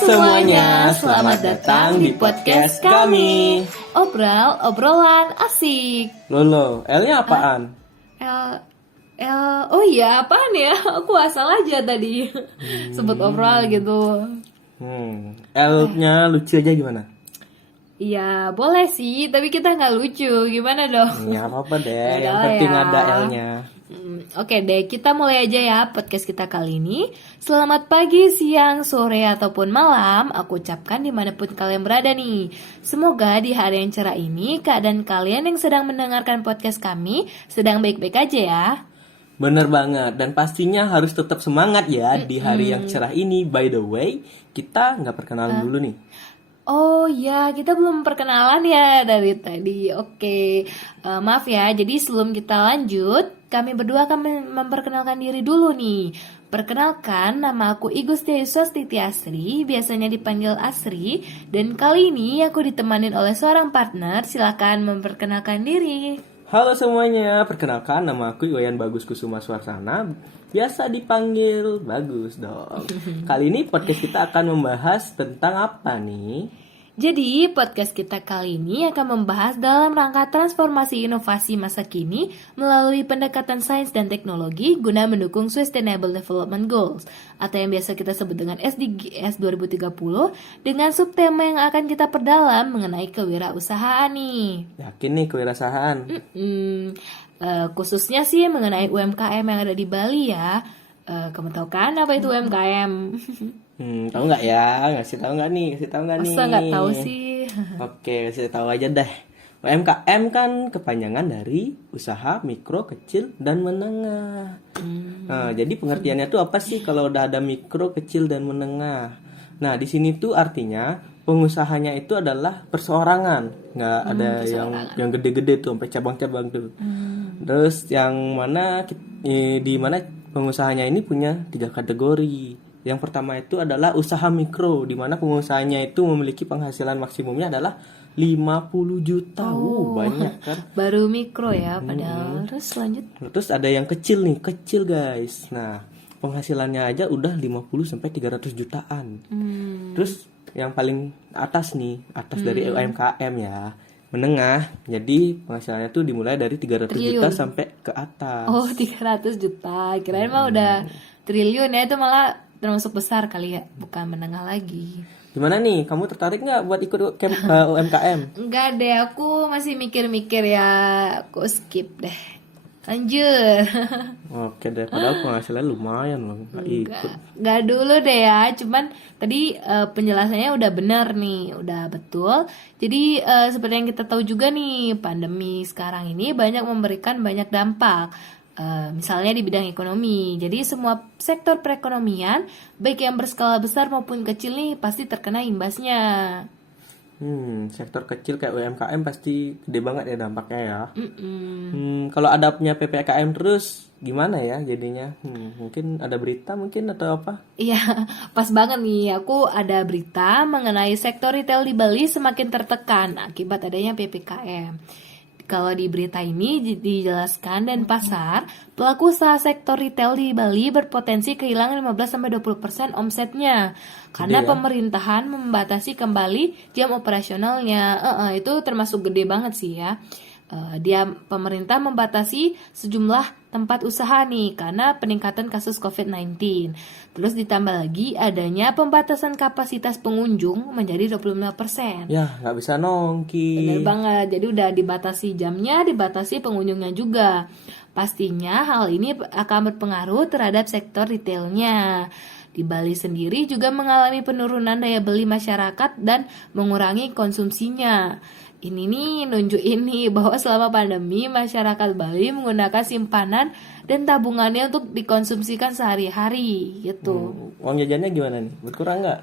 semuanya, selamat datang di podcast kami. Obrolan asik. Lolo, L-nya apaan? Oh iya, apaan ya? Aku asal aja tadi sebut obrolan gitu. L-nya lucu aja gimana? Iya, boleh sih, tapi kita nggak lucu. Gimana dong? Ya apa-apa deh, Udah yang lah penting ya. ada L-nya. Oke deh, kita mulai aja ya podcast kita kali ini. Selamat pagi, siang, sore, ataupun malam. Aku ucapkan dimanapun kalian berada nih. Semoga di hari yang cerah ini, keadaan kalian yang sedang mendengarkan podcast kami sedang baik-baik aja ya. Bener banget, dan pastinya harus tetap semangat ya di hari yang cerah ini. By the way, kita nggak perkenalan dulu nih. Oh ya, kita belum perkenalan ya dari tadi. Oke, maaf ya. Jadi sebelum kita lanjut, kami berdua akan memperkenalkan diri dulu nih. Perkenalkan, nama aku Igusti Swastiti Asri, biasanya dipanggil Asri. Dan kali ini aku ditemanin oleh seorang partner. Silakan memperkenalkan diri. Halo semuanya, perkenalkan nama aku Iwayan Bagus Kusuma Swarsana, biasa dipanggil Bagus dong. Kali ini podcast kita akan membahas tentang apa nih? Jadi, podcast kita kali ini akan membahas dalam rangka transformasi inovasi masa kini melalui pendekatan sains dan teknologi guna mendukung Sustainable Development Goals atau yang biasa kita sebut dengan SDGs 2030 dengan subtema yang akan kita perdalam mengenai kewirausahaan nih. Yakin nih kewirausahaan? Khususnya sih mengenai UMKM yang ada di Bali ya. Kamu tahu kan apa itu UMKM? Tahu nggak ya? Ngasih tahu nggak nih? Masa nggak tahu sih? Oke, kasih tahu aja deh. UMKM kan kepanjangan dari usaha mikro, kecil, dan menengah. Nah, jadi pengertiannya tuh apa sih kalau udah ada mikro, kecil, dan menengah? Nah, di sini tuh artinya pengusahanya itu adalah perseorangan, nggak ada yang gede-gede tuh sampai cabang-cabang tuh. Terus yang mana di mana pengusahanya ini punya 3 kategori. Yang pertama itu adalah usaha mikro, di mana pengusahanya itu memiliki penghasilan maksimumnya adalah 50 juta. Banyak kan? Baru mikro ya, padahal. Terus lanjut. Terus ada yang kecil nih, kecil guys. Nah, penghasilannya aja udah 50 sampai 300 jutaan. Terus yang paling atas nih, atas dari UMKM ya, menengah. Jadi penghasilannya tuh dimulai dari 300 juta sampai ke atas. Oh, 300 juta. Kirain mah udah triliun ya, itu malah termasuk besar kali ya, bukan menengah lagi. Gimana nih, kamu tertarik nggak buat ikut UMKM? Enggak deh, aku masih mikir-mikir ya, aku skip deh. Lanjut. Oke deh, padahal penghasilannya lumayan loh, nggak ikut. Enggak dulu deh ya, cuman tadi penjelasannya udah benar nih, udah betul. Jadi seperti yang kita tahu juga nih, pandemi sekarang ini banyak memberikan banyak dampak. Misalnya di bidang ekonomi. Jadi semua sektor perekonomian, baik yang berskala besar maupun kecil nih pasti terkena imbasnya. Sektor kecil kayak UMKM pasti gede banget ya dampaknya ya. Kalau adapnya PPKM terus gimana ya jadinya? Mungkin ada berita mungkin atau apa? Iya, pas banget nih. Aku ada berita mengenai sektor retail di Bali semakin tertekan akibat adanya PPKM. Kalau di berita ini dijelaskan dan pasar, pelaku usaha sektor retail di Bali berpotensi kehilangan 15-20% omsetnya. Karena pemerintahan membatasi kembali jam operasionalnya. Itu termasuk gede banget sih ya. Pemerintah membatasi sejumlah tempat usaha nih karena peningkatan kasus COVID-19. Terus ditambah lagi adanya pembatasan kapasitas pengunjung menjadi 25%. Ya, nggak bisa nongki. Bener banget, jadi udah dibatasi jamnya, dibatasi pengunjungnya juga. Pastinya hal ini akan berpengaruh terhadap sektor retailnya. Di Bali sendiri juga mengalami penurunan daya beli masyarakat dan mengurangi konsumsinya. Ini nih nunjukin nih bahwa selama pandemi masyarakat Bali menggunakan simpanan dan tabungannya untuk dikonsumsikan sehari-hari gitu. Uang jajannya gimana nih? Berkurang nggak?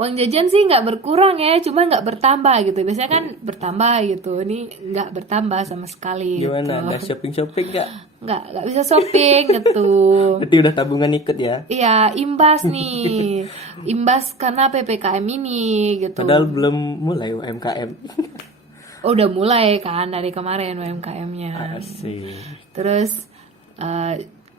Uang jajan sih nggak berkurang ya, cuma nggak bertambah gitu. Biasanya kan bertambah gitu, ini nggak bertambah sama sekali. Gimana? Gitu. Nggak shopping nggak? Nggak bisa shopping gitu. Berarti udah tabungan ikut ya? Iya, imbas nih, imbas karena PPKM ini gitu. Padahal belum mulai UMKM. Udah mulai kan dari kemarin UMKM-nya. Asik. Terus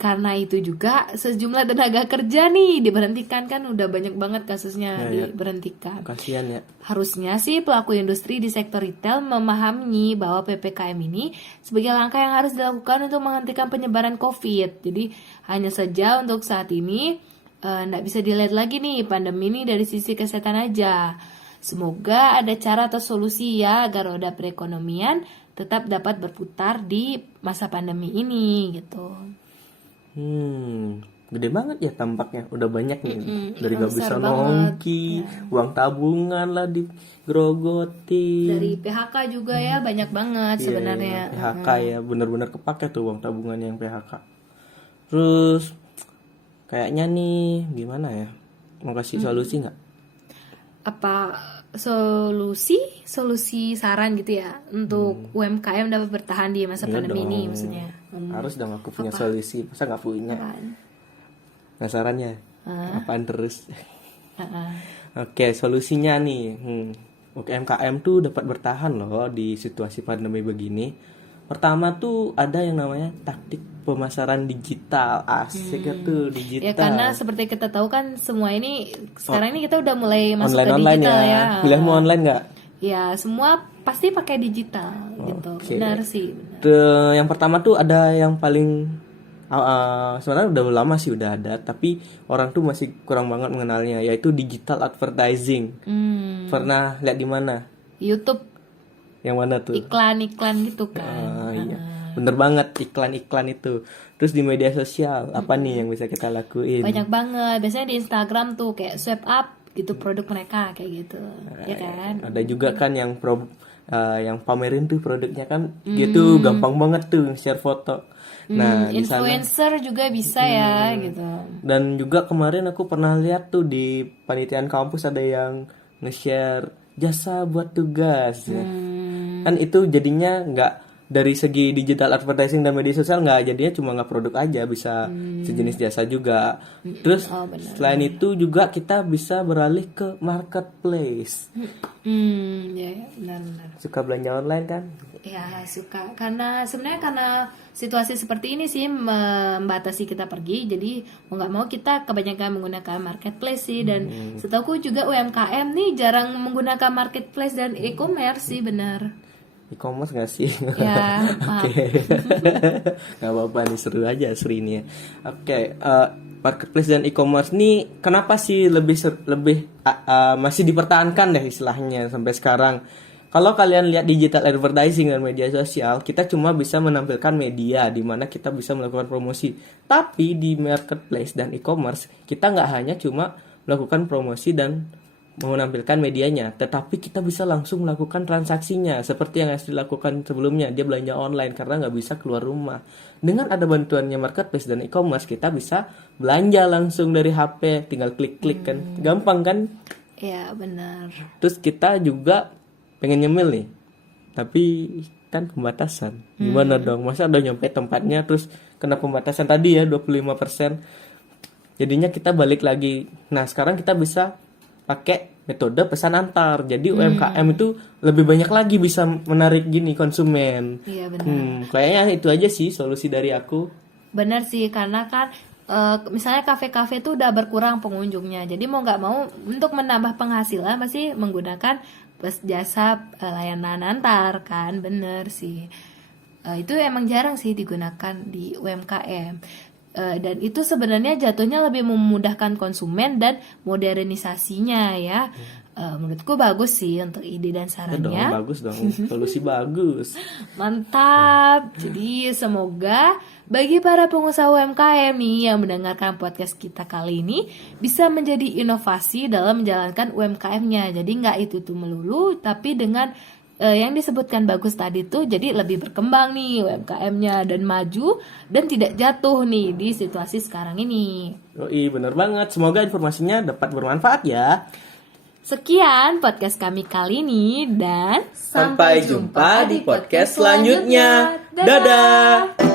karena itu juga sejumlah tenaga kerja nih diberhentikan, kan udah banyak banget kasusnya diberhentikan. Kasihan ya. Harusnya sih pelaku industri di sektor retail memahami bahwa PPKM ini sebagai langkah yang harus dilakukan untuk menghentikan penyebaran COVID. Jadi hanya saja untuk saat ini nggak bisa dilihat lagi nih pandemi ini dari sisi kesehatan aja. Semoga ada cara atau solusi ya agar roda perekonomian tetap dapat berputar di masa pandemi ini gitu. Gede banget ya tampaknya. Udah banyak nih. Dari gak bisa besar nongki, uang tabungan lah digerogoti. Dari PHK juga ya banyak banget sebenarnya. PHK ya, benar-benar kepake tuh uang tabungannya yang PHK. Terus kayaknya nih gimana ya? Mau kasih solusi nggak? Apa solusi saran gitu ya untuk UMKM dapat bertahan di masa pandemi ini maksudnya. Harus dong aku punya solusi, masa nggak punya? Nah sarannya apaan terus? Oke, solusinya nih, UMKM tuh dapat bertahan loh di situasi pandemi begini. Pertama tuh ada yang namanya taktik pemasaran digital, asik tuh digital. Ya karena seperti kita tahu kan semua ini sekarang ini kita udah mulai masuk ke online digital ya. Kuliahmu online nggak? Ya semua pasti pakai digital gitu. Benar sih. Yang pertama tuh ada yang paling sebenarnya udah lama sih udah ada, tapi orang tuh masih kurang banget mengenalnya, yaitu digital advertising. Pernah lihat di mana? YouTube. Yang mana tuh? Iklan-iklan gitu kan. Iya. Bener banget iklan-iklan itu. Terus di media sosial apa nih yang bisa kita lakuin? Banyak banget. Biasanya di Instagram tuh kayak swipe up gitu produk mereka kayak gitu. Ya kan? Ada juga kan yang yang pamerin tuh produknya kan gitu, gampang banget tuh share foto. Nah, influencer juga bisa ya gitu. Dan juga kemarin aku pernah lihat tuh di panitiaan kampus ada yang nge-share jasa buat tugas ya. Kan itu jadinya nggak dari segi digital advertising dan media sosial nggak jadinya cuma nggak produk aja, bisa sejenis jasa juga. Terus selain itu juga kita bisa beralih ke marketplace. Ya benar-benar. Suka belanja online kan? Ya suka, karena sebenarnya karena situasi seperti ini sih membatasi kita pergi, jadi mau nggak mau kita kebanyakan menggunakan marketplace sih. Dan setahuku juga UMKM nih jarang menggunakan marketplace dan e-commerce sih, benar. E-commerce nggak sih? Ya, maaf. Nggak apa-apa nih, seru aja seru ini ya. Oke, marketplace dan e-commerce nih kenapa sih lebih masih dipertahankan deh istilahnya sampai sekarang? Kalau kalian lihat digital advertising dan media sosial, kita cuma bisa menampilkan media di mana kita bisa melakukan promosi. Tapi di marketplace dan e-commerce, kita nggak hanya cuma melakukan promosi dan menampilkan medianya, tetapi kita bisa langsung melakukan transaksinya seperti yang Astrid lakukan sebelumnya. Dia belanja online karena nggak bisa keluar rumah. Dengan ada bantuannya marketplace dan e-commerce, kita bisa belanja langsung dari HP, tinggal klik-klik kan, gampang kan? Ya benar. Terus kita juga pengen nyemil nih, tapi kan pembatasan. Gimana dong? Masa udah nyampe tempatnya terus kena pembatasan tadi ya 25%. Jadinya kita balik lagi. Nah, sekarang kita bisa pakai metode pesan antar. Jadi UMKM itu lebih banyak lagi bisa menarik gini konsumen. Iya benar. Kayaknya itu aja sih solusi dari aku. Benar sih, karena kan misalnya kafe-kafe itu udah berkurang pengunjungnya. Jadi mau nggak mau untuk menambah penghasilan masih menggunakan jasa layanan antar kan, bener sih. Itu emang jarang sih digunakan di UMKM. Dan itu sebenarnya jatuhnya lebih memudahkan konsumen dan modernisasinya ya. Menurutku bagus sih untuk ide dan sarannya. Bagus dong, solusi bagus. Mantap. Jadi semoga bagi para pengusaha UMKM nih yang mendengarkan podcast kita kali ini bisa menjadi inovasi dalam menjalankan UMKM-nya. Jadi nggak itu tuh melulu, tapi dengan yang disebutkan bagus tadi tuh jadi lebih berkembang nih UMKM-nya dan maju dan tidak jatuh nih di situasi sekarang ini. Oh iya bener banget. Semoga informasinya dapat bermanfaat ya. Sekian podcast kami kali ini dan sampai jumpa di podcast selanjutnya. Dadah.